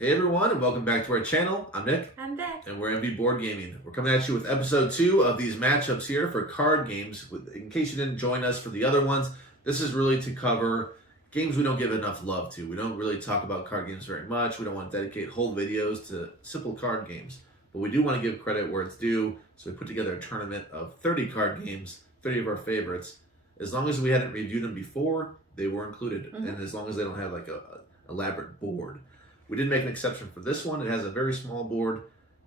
Hey everyone, and welcome back to our channel. I'm Nick. I'm Vic. And we're MV Board Gaming. We're coming at you with episode 2 of these matchups here for card games. In case you didn't join us for the other ones, this is really to cover games we don't give enough love to. We don't really talk about card games very much. We don't want to dedicate whole videos to simple card games. But we do want to give credit where it's due. So we put together a tournament of 30 card games, 30 of our favorites. As long as we hadn't reviewed them before, they were included. And as long as they don't have like a elaborate board. We did make an exception for this one. It has a very small board.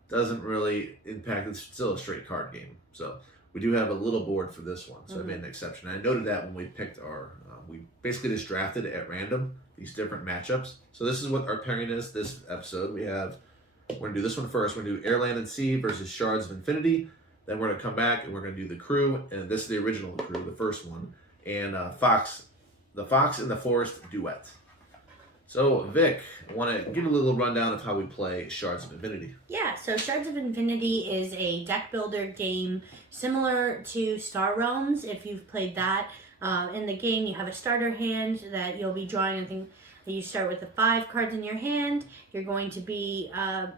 Doesn't really impact. It's still a straight card game. So we do have a little board for this one. So I made an exception. I noted that when we picked our, we basically just drafted at random these different matchups. So this is what our pairing is this episode. We're going to do this one first. We're going to do Air, Land, and Sea versus Shards of Infinity. Then we're going to come back and we're going to do the Crew. And this is the original Crew, the first one. And the Fox in the Forest Duet. So, Vic, I want to give a little rundown of how we play Shards of Infinity. Yeah, so Shards of Infinity is a deck builder game similar to Star Realms, if you've played that. In the game, you have a starter hand that you'll be drawing. I think you start with the 5 cards in your hand. You're going to be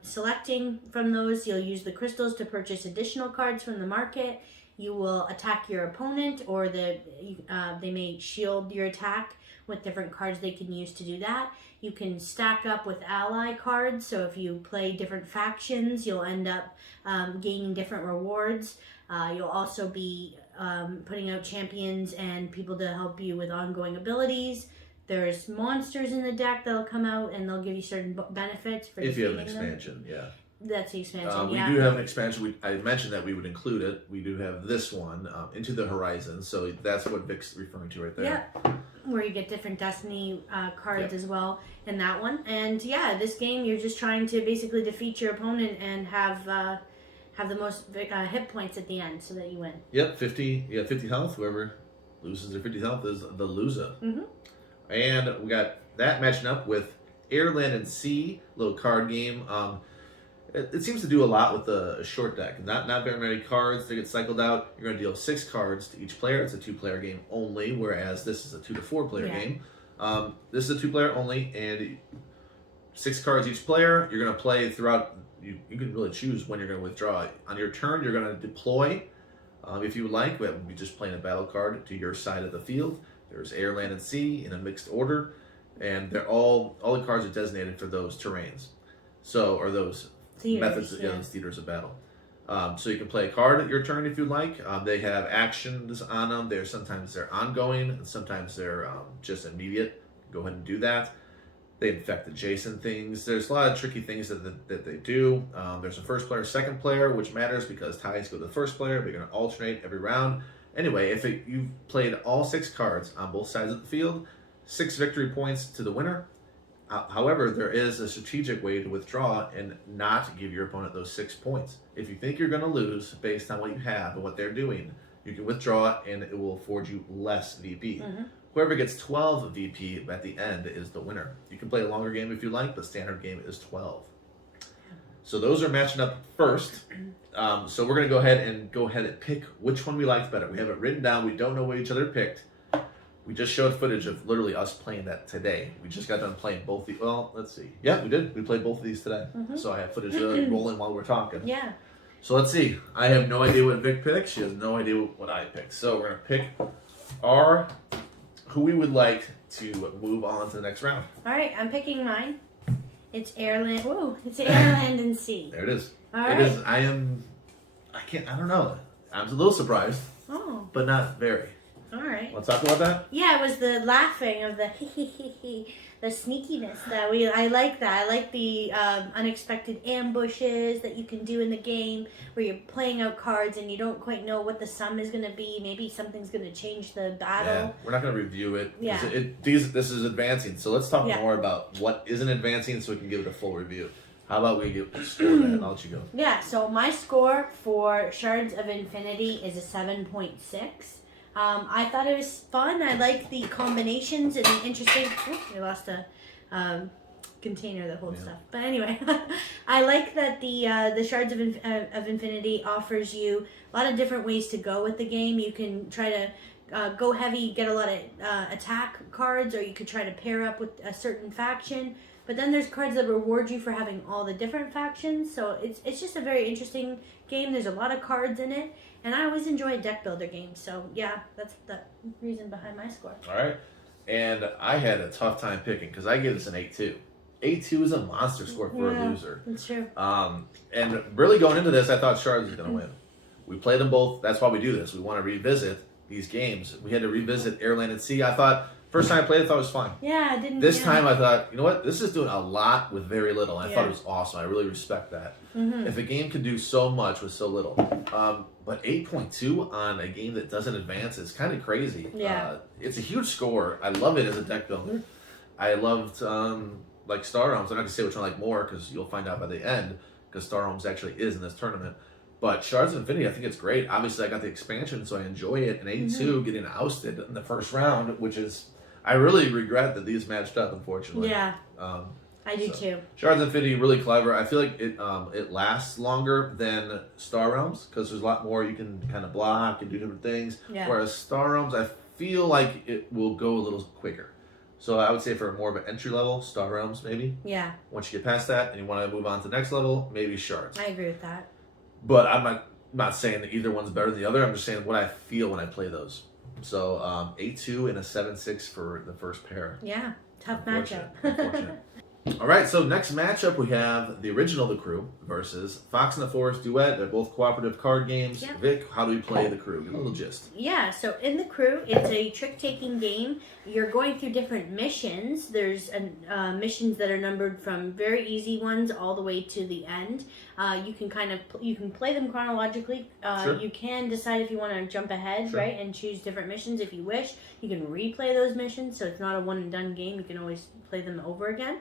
selecting from those. You'll use the crystals to purchase additional cards from the market. You will attack your opponent, or they may shield your attack with different cards they can use to do that. You can stack up with ally cards, so if you play different factions, you'll end up gaining different rewards. You'll also be putting out champions and people to help you with ongoing abilities. There's monsters in the deck that'll come out and they'll give you certain benefits for if you have an defeating them. expansion, yeah. That's the expansion, We do have an expansion. I mentioned that we would include it. We do have this one, Into the Horizon. So that's what Vic's referring to right there. Yeah, where you get different Destiny cards as well in that one. And yeah, this game you're just trying to basically defeat your opponent and have the most hit points at the end so that you win. Yep, 50 health. Whoever loses their 50 health is the loser. And we got that matching up with Air, Land, and Sea, little card game. It seems to do a lot with the short deck. Not very many cards that get cycled out. You're going to deal 6 cards to each player. It's a 2-player game only, whereas this is a 2 to 4 player game. This is a 2-player only, and 6 cards each player. You're going to play throughout. You can really choose when you're going to withdraw. On your turn, you're going to deploy, if you would like. We'll be just playing a battle card to your side of the field. There's Air, Land, and Sea in a mixed order, and they're all the cards are designated for those terrains. So, or those methods, those theaters of battle. So you can play a card at your turn if you like. They have actions on them. Sometimes they're ongoing, and sometimes they're just immediate. Go ahead and do that. They infect adjacent things. There's a lot of tricky things that they do. There's a first player, second player, which matters because ties go to the first player. But you're going to alternate every round. Anyway, if you've played all 6 cards on both sides of the field, 6 victory points to the winner. However, there is a strategic way to withdraw and not give your opponent those 6 points. If you think you're going to lose based on what you have and what they're doing, you can withdraw and it will afford you less VP. Whoever gets 12 VP at the end is the winner. You can play a longer game if you like, but standard game is 12. So those are matching up first. So we're going to go ahead and pick which one we liked better. We have it written down. We don't know what each other picked. We just showed footage of literally us playing that today. We just got done playing both the. Well, let's see. Yeah, we did. We played both of these today. So I have footage rolling while we're talking. Yeah. So let's see. I have no idea what Vic picked. She has no idea what I picked. So we're gonna pick who we would like to move on to the next round. All right, I'm picking mine. It's Air, Land. Whoa! It's Air, Land, and Sea. There it is. All right. It is. I don't know. I'm a little surprised. Oh. But not very. All right. Want to talk about that? Yeah, it was the laughing of the the sneakiness I like that. I like the unexpected ambushes that you can do in the game where you're playing out cards and you don't quite know what the sum is going to be. Maybe something's going to change the battle. Yeah, we're not going to review it. Yeah. This is advancing. So let's talk more about what isn't advancing so we can give it a full review. How about we score that and I'll let you go. Yeah, so my score for Shards of Infinity is a 7.6. I thought it was fun. I like the combinations and the interesting. I lost a container that holds stuff. But anyway, I like that the Shards of Infinity offers you a lot of different ways to go with the game. You can try to go heavy, get a lot of attack cards, or you could try to pair up with a certain faction. But then there's cards that reward you for having all the different factions. So it's just a very interesting game. There's a lot of cards in it. And I always enjoy deck builder games. So, yeah, that's the reason behind my score. All right. And I had a tough time picking because I gave this an 8-2. 8-2 is a monster score for a loser. That's true. And really going into this, I thought Shards was going to win. We played them both. That's why we do this. We want to revisit these games. We had to revisit Airland and Sea. I thought, first time I played it, I thought it was fine. Yeah, I didn't. This time I thought, you know what? This is doing a lot with very little. I thought it was awesome. I really respect that. If a game could do so much with so little. But 8.2 on a game that doesn't advance is kind of crazy. Yeah. It's a huge score. I love it as a deck builder. I loved like Star Realms. I'm not going to say which one I like more because you'll find out by the end because Star Realms actually is in this tournament. But Shards of Infinity, I think it's great. Obviously, I got the expansion, so I enjoy it. And 8-2 getting ousted in the first round, which is... I really regret that these matched up, unfortunately. Yeah, I do too. Shards of Infinity, really clever. I feel like it lasts longer than Star Realms because there's a lot more you can kind of block and do different things. Yeah. Whereas Star Realms, I feel like it will go a little quicker. So I would say for more of an entry level, Star Realms maybe. Yeah. Once you get past that and you want to move on to the next level, maybe Shards. I agree with that. But I'm not saying that either one's better than the other. I'm just saying what I feel when I play those. So 8-2 and a 7-6 for the first pair. Yeah, tough matchup. Unfortunate. All right, so next matchup we have the original The Crew versus Fox and the Forest Duet. They're both cooperative card games. Yeah. Vic, how do we play The Crew? Give a little gist. Yeah, so in The Crew, it's a trick-taking game. You're going through different missions. There's missions that are numbered from very easy ones all the way to the end. You can play them chronologically. Sure. You can decide if you want to jump ahead, Sure. right, and choose different missions if you wish. You can replay those missions, so it's not a one-and-done game. You can always play them over again.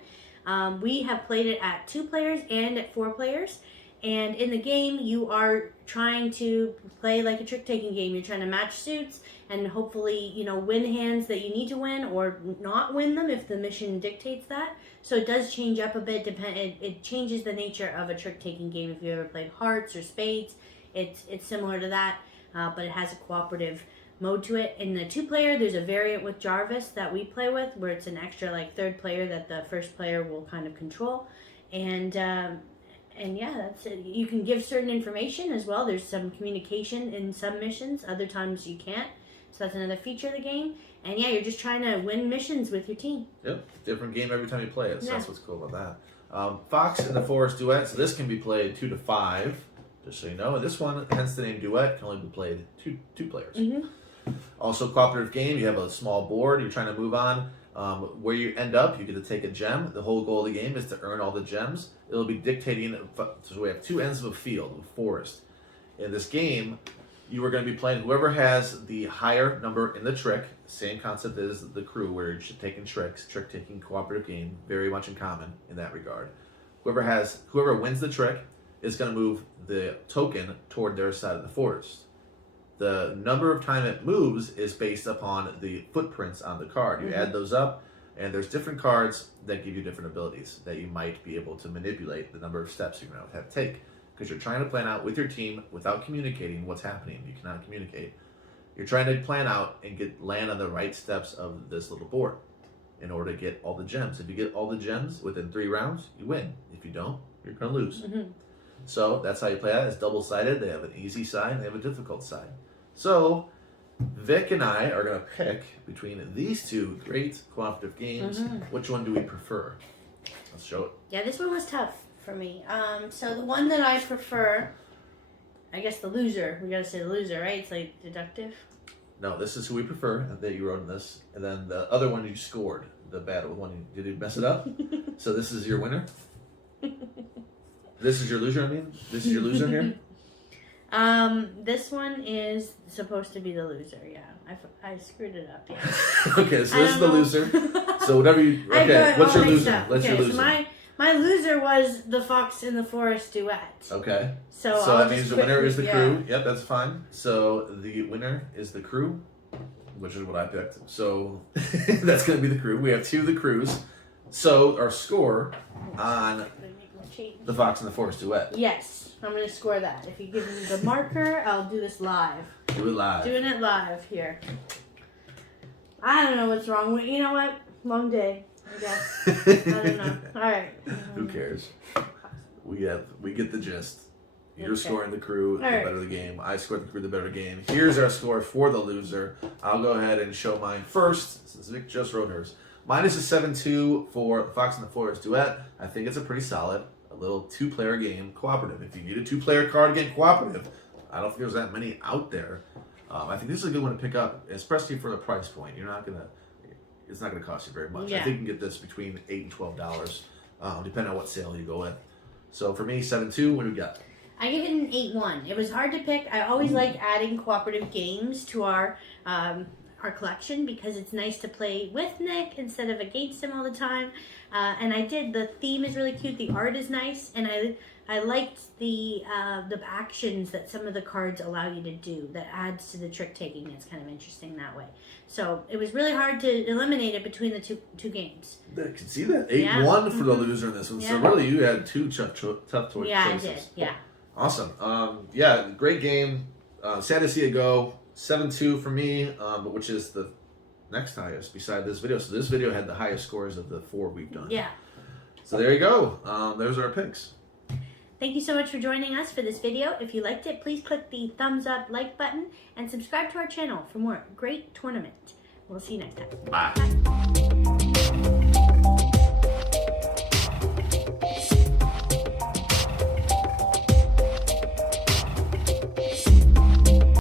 We have played it at 2 players and at 4 players. And in the game, you are trying to play like a trick-taking game. You're trying to match suits and hopefully, win hands that you need to win or not win them if the mission dictates that. So it does change up a bit. It changes the nature of a trick-taking game. If you ever played hearts or spades, it's similar to that, but it has a cooperative mode to it. In the 2-player, there's a variant with Jarvis that we play with where it's an extra third player that the first player will kind of control. And yeah, that's it. You can give certain information as well. There's some communication in some missions. Other times you can't. So that's another feature of the game. And yeah, you're just trying to win missions with your team. Yep, different game every time you play it. So Yeah. that's what's cool about that. Fox and the Forest Duet. So this can be played 2 to 5, just so you know. And this one, hence the name Duet, can only be played two players. Also, cooperative game. You have a small board. You're trying to move on. Where you end up, you get to take a gem. The whole goal of the game is to earn all the gems. It'll be dictating. So we have 2 ends of a field, a forest. In this game, you are going to be playing whoever has the higher number in the trick. Same concept as The Crew, where you're taking tricks. Trick-taking cooperative game, very much in common in that regard. Whoever wins the trick is going to move the token toward their side of the forest. The number of time it moves is based upon the footprints on the card. You add those up, and there's different cards that give you different abilities that you might be able to manipulate the number of steps you're going to have to take. Because you're trying to plan out with your team without communicating what's happening. You cannot communicate. You're trying to plan out and land on the right steps of this little board in order to get all the gems. If you get all the gems within 3 rounds, you win. If you don't, you're going to lose. So that's how you play it. It's double-sided. They have an easy side and they have a difficult side. So Vic and I are going to pick between these 2 great cooperative games. Which one do we prefer? Let's show it. Yeah, this one was tough for me. So the one that I prefer, I guess the loser. We gotta say the loser, right? It's like deductive. No, this is who we prefer that you wrote in this. And then the other one you scored, the battle one. Did you mess it up? So this is your winner? This is your loser, I mean? This is your loser here? This one is supposed to be the loser, yeah. I screwed it up, yeah. Okay, so this is the loser. So whatever you... Okay, what's your loser? What's your loser? So my loser was the Fox in the Forest Duet. Okay. So that means the winner is The Crew. Yep, that's fine. So the winner is The Crew, which is what I picked. So that's going to be The Crew. We have 2 of The Crews. So our score on the Fox and the Forest Duet. Yes, I'm going to score that. If you give me the marker, I'll do this live. Do it live. Doing it live here. I don't know what's wrong with... You know what? Long day. I guess. I don't know. All right. Who cares? We get the gist. You're Okay. scoring the crew, the Alright. better the game. I scored the crew, the better game. Here's our score for the loser. I'll go ahead and show mine first, since Vic just wrote hers. Mine is a 7-2 for Fox and the Forest Duet. I think it's a pretty solid, a little two-player game, cooperative. If you need a two-player card game cooperative, I don't think there's that many out there. I think this is a good one to pick up, especially for the price point. It's not gonna cost you very much. Yeah. I think you can get this between $8 and $12, depending on what sale you go with. So for me, 7-2. What do we got? I give it an 8-1. It was hard to pick. I always like adding cooperative games to our collection because it's nice to play with Nick instead of against him all the time. And I did. The theme is really cute. The art is nice, and I liked the actions that some of the cards allow you to do. That adds to the trick taking. It's kind of interesting that way. So it was really hard to eliminate it between the two games. I can see that 8-1 for the loser in this one. So Yeah. really, you had two tough choices. Yeah, I did. Yeah. Awesome. Yeah, great game. Sad to see it go. 7-2 for me, but which is the next highest beside this video. So this video had the highest scores of the 4 we've done. Yeah. So there you go. There's our picks. Thank you so much for joining us for this video. If you liked it, please click the thumbs up like button and subscribe to our channel for more great tournament. We'll see you next time. Bye.